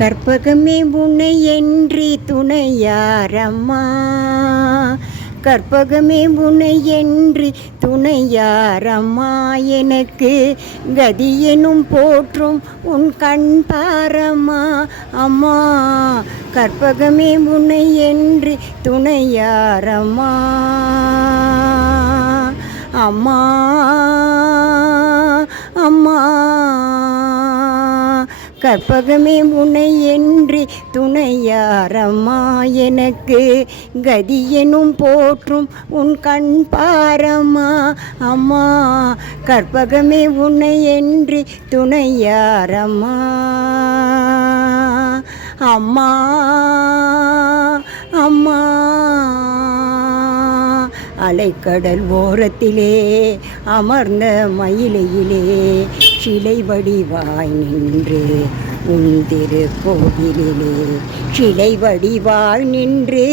கற்பகமே உன்னை என்று துணையாரம்மா, கற்பகமே உன்னை என்று துணையாரம்மா, எனக்கு கதியெனும் போற்றும் உன் கண் பாரம்மா அம்மா. கற்பகமே உன்னை என்று துணையாரம்மா அம்மா அம்மா. கற்பகமே உன்னை என்று துணையாரம்மா, எனக்கு கதியெனும் போற்றும் உன் கண் பாரம்மா அம்மா. கற்பகமே உன்னை என்று துணையாரம்மா அம்மா அம்மா. அலைக்கடல் ஓரத்திலே அமர்ந்த மயிலையிலே சிலை வடிவாய் நின்று உன் திருக்கோவிலிலே சிலை வடிவாய் நின்று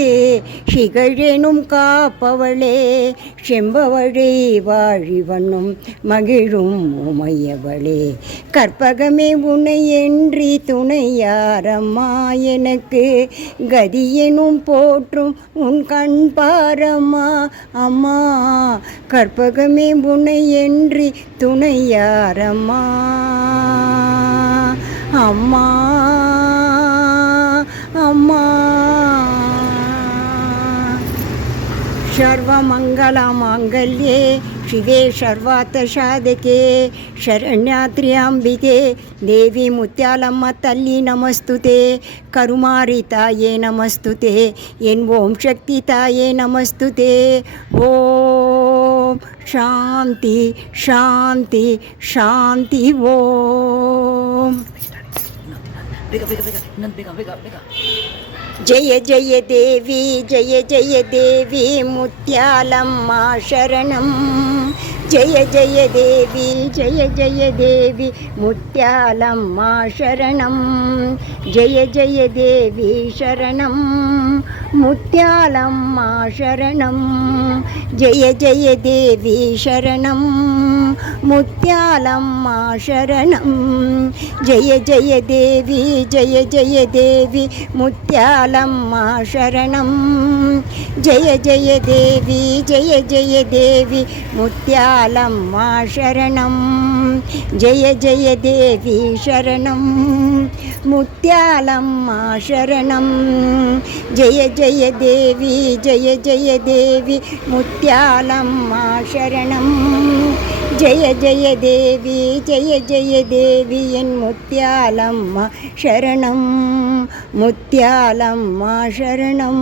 சிகழெனும் காப்பவளே, செம்பவழே வாழிவனும் மகிழும் உமையவளே. கற்பகமே உன்னை என்று துணையாரம்மா, எனக்கு கதியெனும் போற்றும் உன் கண் பாரம்மா அம்மா. கற்பகமே உன்னை என்று துணையாரம்மா அம்மா அம்மா. सर्वमङ्गलमाङ्गल्ये शिवे सर्वार्थसाधके शरण्यात्र्याम्बिके देवी मुत्यालम्म तल्ली नमस्तुते. करुमारिताये नमस्तुते एन् ओं शक्तिताये नमस्तुते. ओम शांति शांति शांति ओम. जय जय देवी जय जय देवी मुत्यालम्मा शरणं. जय जय देवी जय जय देवी मुत्यालम्मा शरणं. जय जय देवी शरणं मुत्यालम्मा शरणं. जय जय देवी शरणं मुत्यालम्मा शरणं. जय जय देवी जय जय देवी मुत्यालम्मा शरणं. जय जय देवी जय जय देवी मुत्यालम्मा शरणं. जय जय देवी शरणं मुत्यालम्मा शरणं. जय जय देवी जय जय देवी मुत्यालम्मा शरणं. जय जय देवी जय जय देवी एन् मुत्यालम्मा शरणं मुत्यालम्मा शरणं.